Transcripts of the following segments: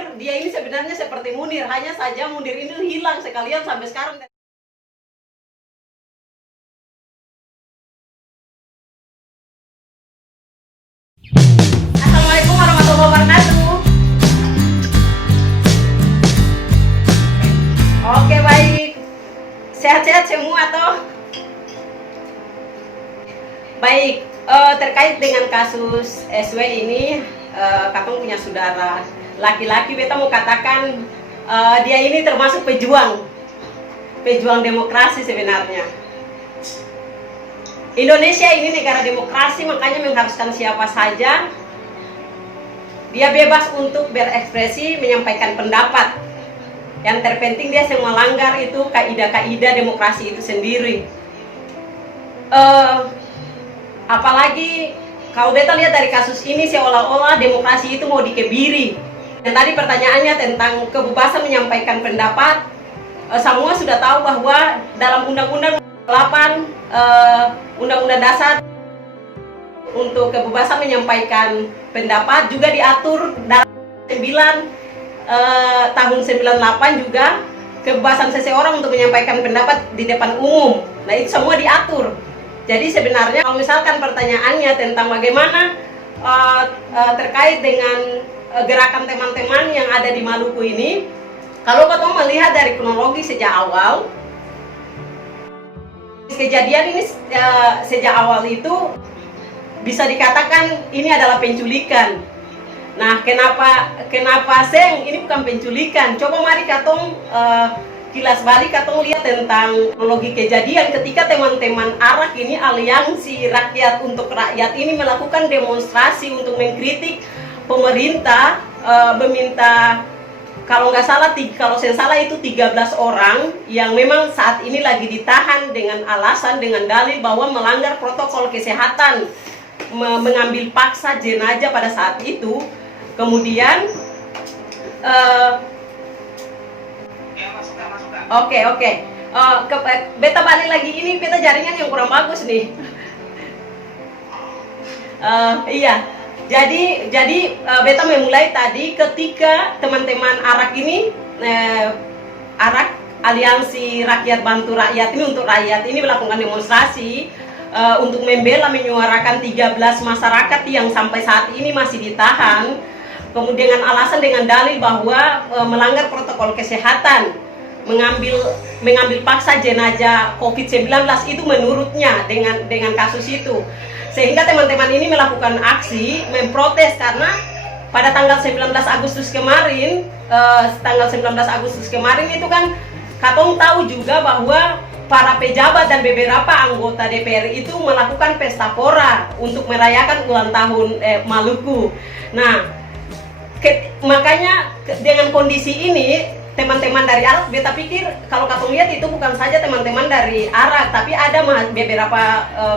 Munir, dia ini sebenarnya seperti Munir, hanya saja Munir ini hilang sekalian sampai sekarang. Assalamualaikum warahmatullahi wabarakatuh. Oke, baik. Sehat-sehat semua toh? Baik, terkait dengan kasus SW ini, Kakong punya saudara laki-laki, beta mau katakan dia ini termasuk pejuang demokrasi sebenarnya. Indonesia ini negara demokrasi, makanya mengharuskan siapa saja dia bebas untuk berekspresi, menyampaikan pendapat. Yang terpenting dia yang melanggar itu kaidah-kaidah demokrasi itu sendiri. Apalagi kalau beta lihat dari kasus ini seolah-olah demokrasi itu mau dikebiri. Dan tadi pertanyaannya tentang kebebasan menyampaikan pendapat, semua sudah tahu bahwa dalam Undang-Undang 8 Undang-Undang Dasar untuk kebebasan menyampaikan pendapat juga diatur dalam 9 tahun 98 juga kebebasan seseorang untuk menyampaikan pendapat di depan umum. Nah, itu semua diatur. Jadi sebenarnya kalau misalkan pertanyaannya tentang bagaimana terkait dengan gerakan teman-teman yang ada di Maluku ini, kalau kita melihat dari kronologi sejak awal, kejadian ini sejak awal itu bisa dikatakan ini adalah penculikan. Nah, kenapa seng ini bukan penculikan? Coba mari katong kilas balik, katong lihat tentang kronologi kejadian ketika teman-teman ARAK ini, Aliansi Rakyat untuk Rakyat ini melakukan demonstrasi untuk mengkritik pemerintah, meminta kalau nggak salah, kalau saya salah itu 13 orang yang memang saat ini lagi ditahan dengan alasan, dengan dalil bahwa melanggar protokol kesehatan, mengambil paksa jenazah pada saat itu. Kemudian Oke. Beta balik lagi, ini beta jaringan yang kurang bagus nih. Iya. Jadi beta memulai tadi ketika teman-teman ARAK ini, ARAK Aliansi Rakyat Bantu Rakyat ini untuk rakyat ini melakukan demonstrasi untuk membela, menyuarakan 13 masyarakat yang sampai saat ini masih ditahan. Kemudian dengan alasan, dengan dalil bahwa melanggar protokol kesehatan, mengambil paksa jenazah COVID-19 itu menurutnya dengan kasus itu. Sehingga teman-teman ini melakukan aksi memprotes karena pada tanggal 19 Agustus kemarin, itu kan katong tahu juga bahwa para pejabat dan beberapa anggota DPR itu melakukan pesta pora untuk merayakan ulang tahun Maluku. Nah, makanya dengan kondisi ini teman-teman dari ARAK, beta pikir kalau katong lihat itu bukan saja teman-teman dari ARAK, tapi ada beberapa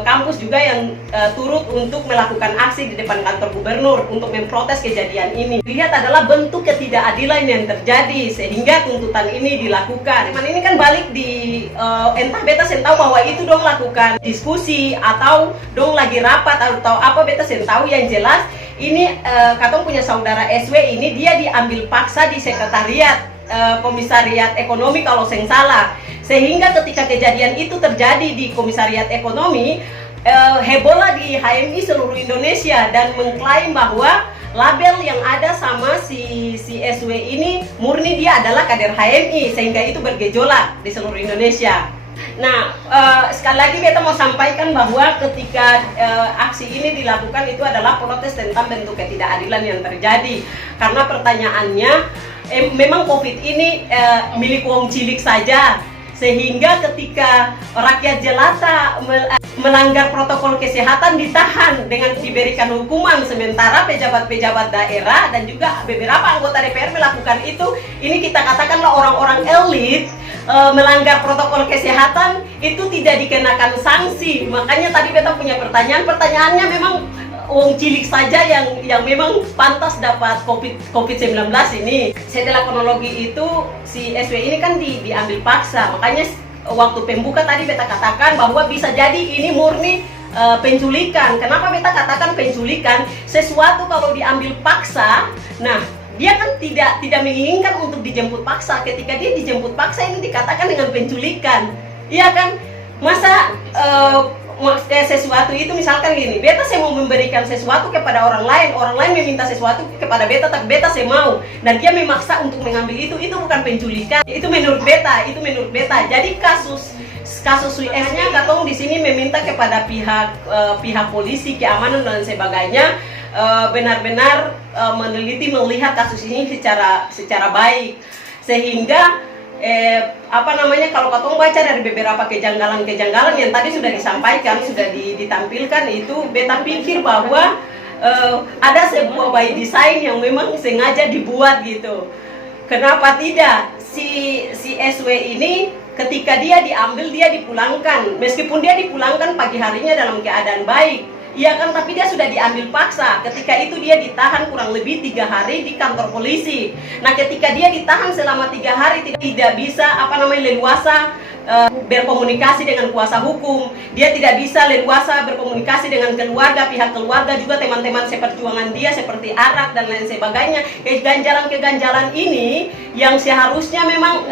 kampus juga yang turut untuk melakukan aksi di depan kantor gubernur untuk memprotes kejadian ini. Lihat adalah bentuk ketidakadilan yang terjadi sehingga tuntutan ini dilakukan. Teman ini kan balik di entah beta sen tahu bahwa itu dong lakukan diskusi atau dong lagi rapat atau apa, beta sen tahu. Yang jelas ini katong punya saudara SW ini dia diambil paksa di sekretariat Komisariat Ekonomi kalau saya salah, sehingga ketika kejadian itu terjadi di Komisariat Ekonomi, hebohlah di HMI seluruh Indonesia dan mengklaim bahwa label yang ada sama si SW ini murni dia adalah kader HMI, sehingga itu bergejolak di seluruh Indonesia. Nah, sekali lagi beta mau sampaikan bahwa ketika aksi ini dilakukan itu adalah protes tentang bentuk ketidakadilan yang terjadi. Karena pertanyaannya, memang COVID ini milik wong cilik saja, sehingga ketika rakyat jelata melanggar protokol kesehatan ditahan dengan diberikan hukuman, sementara pejabat-pejabat daerah dan juga beberapa anggota DPR melakukan itu, ini kita katakanlah orang-orang elit melanggar protokol kesehatan itu tidak dikenakan sanksi. Makanya tadi beta punya pertanyaannya memang wong cilik saja yang memang pantas dapat COVID-19 ini. Setelah kronologi itu si SW ini kan diambil paksa. Makanya waktu pembuka tadi beta katakan bahwa bisa jadi ini murni penculikan. Kenapa beta katakan penculikan? Sesuatu kalau diambil paksa, nah dia kan tidak menginginkan untuk dijemput paksa. Ketika dia dijemput paksa ini dikatakan dengan penculikan, iya kan? Masa sesuatu itu misalkan gini, beta saya mau memberikan sesuatu kepada orang lain meminta sesuatu kepada beta, tapi beta saya mau, dan dia memaksa untuk mengambil itu bukan penculikan. Itu menurut beta. Jadi kasus US-nya katong di sini meminta kepada pihak polisi, keamanan dan sebagainya benar-benar meneliti melihat kasus ini secara baik, sehingga kalau katong baca dari beberapa kejanggalan yang tadi sudah disampaikan, sudah ditampilkan, itu beta pikir bahwa ada sebuah by design yang memang sengaja dibuat gitu. Kenapa tidak si SW ini ketika dia diambil, dia dipulangkan, meskipun dia dipulangkan pagi harinya dalam keadaan baik, iya kan, tapi dia sudah diambil paksa. Ketika itu dia ditahan kurang lebih 3 hari di kantor polisi. Nah, ketika dia ditahan selama 3 hari tidak bisa leluasa berkomunikasi dengan kuasa hukum, dia tidak bisa leluasa berkomunikasi dengan keluarga, pihak keluarga juga teman-teman seperjuangan dia seperti Arak dan lain sebagainya. Keganjalan ini yang seharusnya memang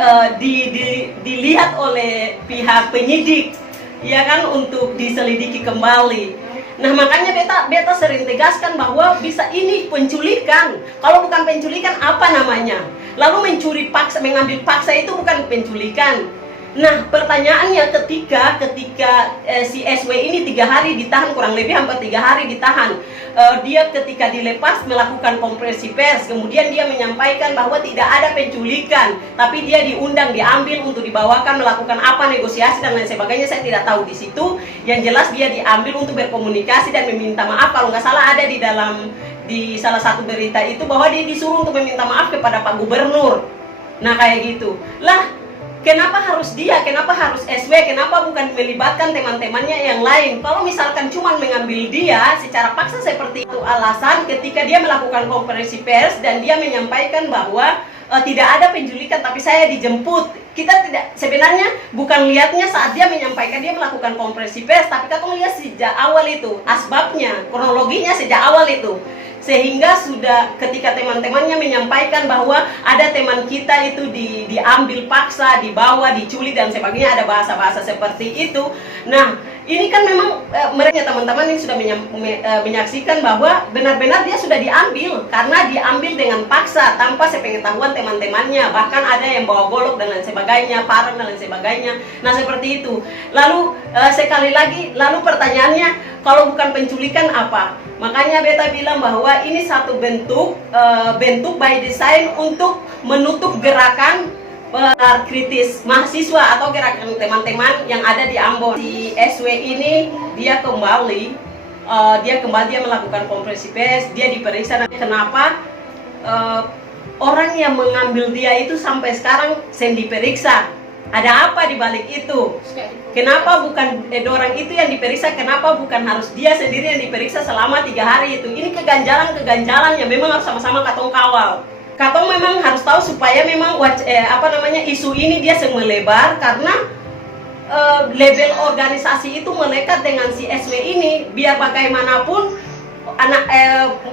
dilihat oleh pihak penyidik, ya kan, untuk diselidiki kembali. Nah, makanya beta sering tegaskan bahwa bisa ini penculikan. Kalau bukan penculikan apa namanya? Lalu mengambil paksa itu bukan penculikan. Nah, pertanyaannya ketika si SW ini 3 hari ditahan, kurang lebih hampir 3 hari ditahan, dia ketika dilepas melakukan konferensi pers, kemudian dia menyampaikan bahwa tidak ada penculikan, tapi dia diundang, diambil untuk dibawakan melakukan apa, negosiasi dan lain sebagainya. Saya tidak tahu di situ. Yang jelas dia diambil untuk berkomunikasi dan meminta maaf. Kalau nggak salah ada di salah satu berita itu bahwa dia disuruh untuk meminta maaf kepada Pak Gubernur. Nah, kayak gitu lah. Kenapa harus dia? Kenapa harus SW? Kenapa bukan melibatkan teman-temannya yang lain? Kalau misalkan cuma mengambil dia secara paksa seperti itu, alasan ketika dia melakukan konferensi pers dan dia menyampaikan bahwa tidak ada penculikan tapi saya dijemput. Kita tidak, sebenarnya bukan lihatnya saat dia menyampaikan dia melakukan konferensi pers, tapi kita lihat sejak awal itu, asbabnya, kronologinya sejak awal itu. Sehingga sudah ketika teman-temannya menyampaikan bahwa ada teman kita itu diambil paksa, dibawa, diculik dan sebagainya, ada bahasa-bahasa seperti itu. Nah, ini kan memang mereka teman-teman yang sudah menyaksikan bahwa benar-benar dia sudah diambil, karena diambil dengan paksa tanpa sepengetahuan teman-temannya, bahkan ada yang bawa golok dan lain sebagainya, parang dan lain sebagainya. Nah, seperti itu. Lalu sekali lagi, lalu pertanyaannya, kalau bukan penculikan apa? Makanya beta bilang bahwa ini satu bentuk by design untuk menutup gerakan kritis mahasiswa atau gerakan teman-teman yang ada di Ambon. Si SW ini dia kembali dia melakukan konferensi pers, dia diperiksa. Kenapa orang yang mengambil dia itu sampai sekarang sen diperiksa? Ada apa di balik itu? Kenapa bukan orang itu yang diperiksa? Kenapa bukan harus dia sendiri yang diperiksa selama 3 hari itu? Ini keganjalan yang memang harus sama-sama katong kawal. Katong memang harus tahu supaya memang isu ini dia melebar, karena label organisasi itu melekat dengan si SW ini. Biar bagaimanapun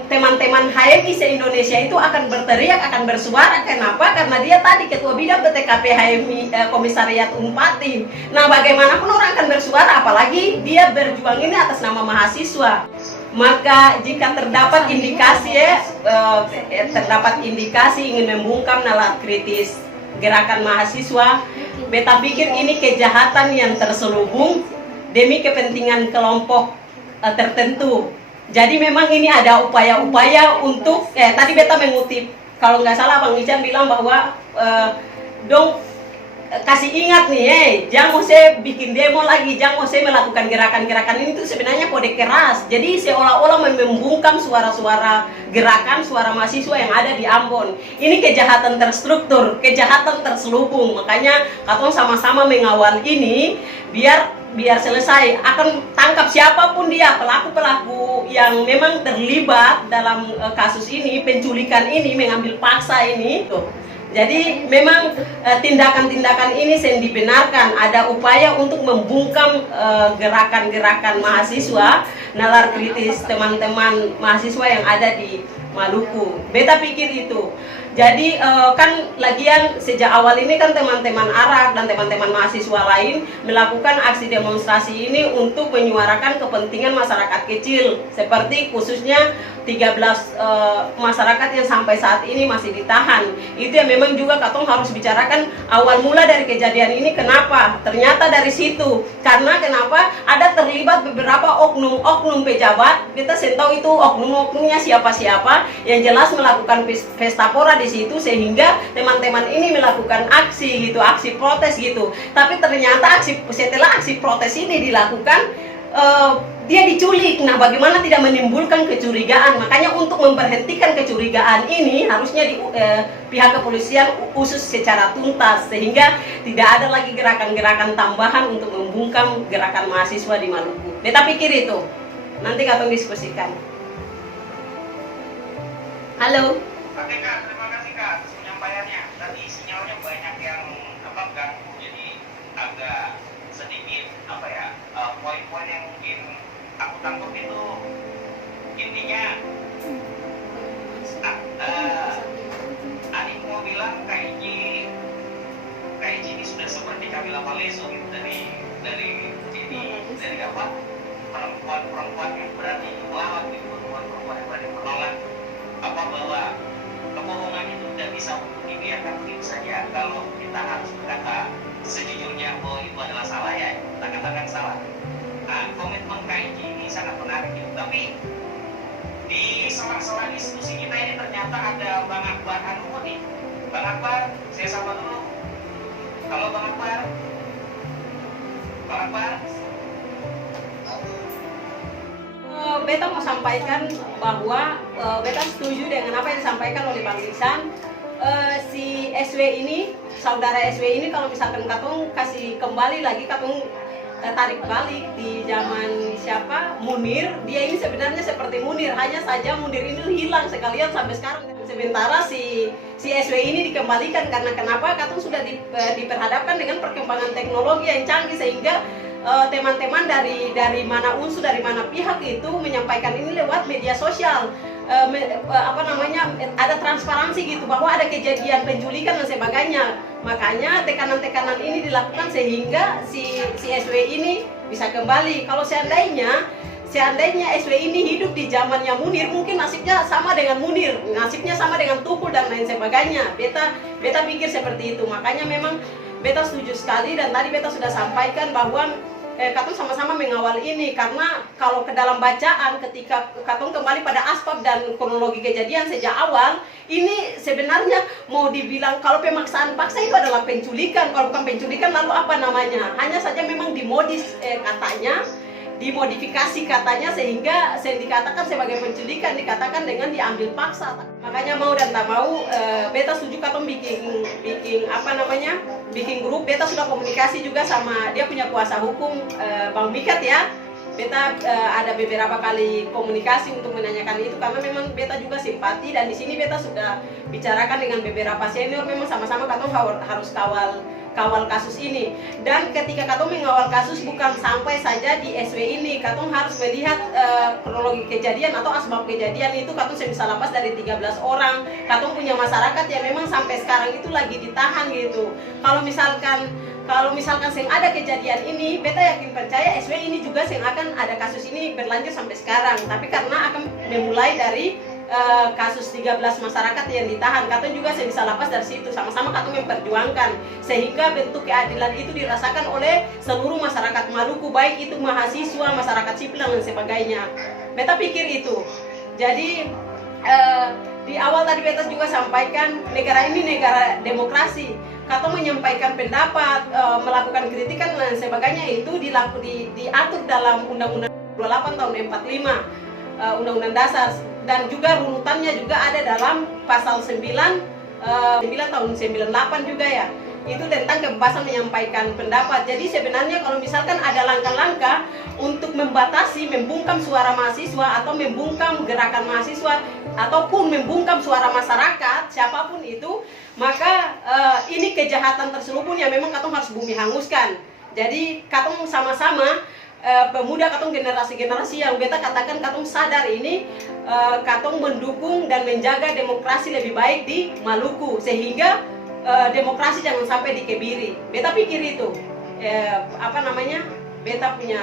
teman-teman HMI se-Indonesia itu akan berteriak, akan bersuara. Kenapa? Karena dia tadi ketua bidang BTKP HMI Komisariat Unpati. Nah, bagaimanapun orang akan bersuara, apalagi dia berjuang ini atas nama mahasiswa. Maka jika terdapat indikasi ingin membungkam nalar kritis gerakan mahasiswa, beta pikir ini kejahatan yang terselubung demi kepentingan kelompok tertentu. Jadi memang ini ada upaya-upaya untuk tadi beta mengutip, kalau nggak salah Bang Ican bilang bahwa kasih ingat nih, jangan mau saya bikin demo lagi, jangan mau saya melakukan gerakan-gerakan ini. Itu sebenarnya kode keras. Jadi seolah-olah membungkam suara-suara gerakan, suara mahasiswa yang ada di Ambon. Ini kejahatan terstruktur, kejahatan terselubung. Makanya katong sama-sama mengawal ini biar selesai. Akan tangkap siapapun dia, pelaku-pelaku yang memang terlibat dalam kasus ini, penculikan ini, mengambil paksa ini. Jadi memang tindakan-tindakan ini yang dibenarkan. Ada upaya untuk membungkam gerakan-gerakan mahasiswa, nalar kritis teman-teman mahasiswa yang ada di Maluku. Beta pikir itu. Jadi kan lagian sejak awal ini kan teman-teman Arak dan teman-teman mahasiswa lain melakukan aksi demonstrasi ini untuk menyuarakan kepentingan masyarakat kecil, seperti khususnya 13 masyarakat yang sampai saat ini masih ditahan. Itu yang memang juga Katong harus bicarakan awal mula dari kejadian ini. Kenapa? Ternyata dari situ. Karena kenapa? Ada terlibat beberapa oknum pejabat. Kita tahu itu oknum-oknumnya siapa-siapa, yang jelas melakukan pesta pora di situ, sehingga teman-teman ini melakukan aksi gitu, aksi protes gitu. Tapi ternyata setelah aksi protes ini dilakukan, dia diculik. Nah, bagaimana tidak menimbulkan kecurigaan? Makanya untuk memberhentikan kecurigaan ini harusnya pihak kepolisian usut secara tuntas, sehingga tidak ada lagi gerakan-gerakan tambahan untuk membungkam gerakan mahasiswa di Maluku. Beta pikir itu. Nanti Katong diskusikan. Halo. Oke Kak, terima kasih Kak atas penyampaiannya. Tadi sinyalnya banyak yang ganggu, jadi agak sedikit poin-poin yang mungkin aku tangkap itu intinya adik mau bilang KIJ ini sudah seperti Kamila Maleso gitu, dari apa perempuan yang berani melawan gitu, perempuan yang berani menolak bahwa kebohongan itu tidak bisa untuk dibiarkan begitu saja. Kalau kita harus berkata sejujurnya bahwa itu adalah salah, ya kita katakan salah. Nah, komitmen KIJ ini sangat menarik gitu. Tapi di sela-sela diskusi kita ini ternyata ada Bang Akbar Anwar. Bang Akbar, saya sapa dulu. Halo Bang Akbar. Bang Akbar. Beta mau sampaikan bahwa beta setuju dengan apa yang disampaikan oleh Bang Lisan. Si SW ini, saudara SW ini, kalau misalkan Katong kasih kembali lagi, Katong tarik balik di zaman siapa? Munir. Dia ini sebenarnya seperti Munir, hanya saja Munir ini hilang sekalian sampai sekarang. Sementara si SW ini dikembalikan karena kenapa? Katong sudah diperhadapkan dengan perkembangan teknologi yang canggih, sehingga teman-teman dari mana unsur, dari mana pihak itu menyampaikan ini lewat media sosial. Ada transparansi gitu, bahwa ada kejadian penculikan dan sebagainya. Makanya tekanan-tekanan ini dilakukan sehingga si SW ini bisa kembali. Kalau seandainya SW ini hidup di zamannya Munir, mungkin nasibnya sama dengan Munir, nasibnya sama dengan Tukul dan lain sebagainya. Beta pikir seperti itu. Makanya memang beta setuju sekali, dan tadi beta sudah sampaikan bahwa Katong sama-sama mengawal ini, karena kalau ke dalam bacaan ketika Katong kembali pada aspek dan kronologi kejadian sejak awal, ini sebenarnya mau dibilang kalau pemaksaan paksa itu adalah penculikan. Kalau bukan penculikan lalu apa namanya? Hanya saja memang dimodifikasi katanya, sehingga dikatakan sebagai penculikan, dikatakan dengan diambil paksa. Makanya mau dan tak mau, beta setuju Katong bikin grup. Beta sudah komunikasi juga sama dia punya kuasa hukum, Bang Mikat ya. Beta ada beberapa kali komunikasi untuk menanyakan itu, karena memang beta juga simpati, dan di sini beta sudah bicarakan dengan beberapa senior. Memang sama-sama Katong harus kawal kasus ini. Dan ketika Katong mengawal kasus, bukan sampai saja di SW ini, Katong harus melihat kronologi kejadian atau asbab kejadian itu. Katong bisa lepas dari 13 orang. Katong punya masyarakat yang memang sampai sekarang itu lagi ditahan gitu. Kalau misalkan yang ada kejadian ini, beta yakin percaya SW ini juga yang akan ada kasus ini berlanjut sampai sekarang. Tapi karena akan memulai dari kasus 13 masyarakat yang ditahan, Katong juga bisa lepas dari situ. Sama-sama Katong memperjuangkan sehingga bentuk keadilan itu dirasakan oleh seluruh masyarakat Maluku, baik itu mahasiswa, masyarakat sipil dan sebagainya. Beta pikir itu. Jadi di awal tadi beta juga sampaikan, negara ini negara demokrasi. Katong menyampaikan pendapat, melakukan kritikan dan sebagainya itu diatur dalam Undang-Undang 28 tahun 45, Undang-Undang Dasar, dan juga runutannya juga ada dalam pasal 9 tahun 98 juga ya. Itu tentang kebebasan menyampaikan pendapat. Jadi sebenarnya kalau misalkan ada langkah-langkah untuk membatasi, membungkam suara mahasiswa atau membungkam gerakan mahasiswa ataupun membungkam suara masyarakat, siapapun itu, maka ini kejahatan terselubung yang memang Katong harus bumi hanguskan. Jadi Katong sama-sama pemuda katong generasi-generasi yang beta katakan katong sadar ini, katong mendukung dan menjaga demokrasi lebih baik di Maluku, sehingga demokrasi jangan sampai dikebiri. Beta pikir itu beta punya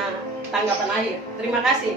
tanggapan akhir. Terima kasih.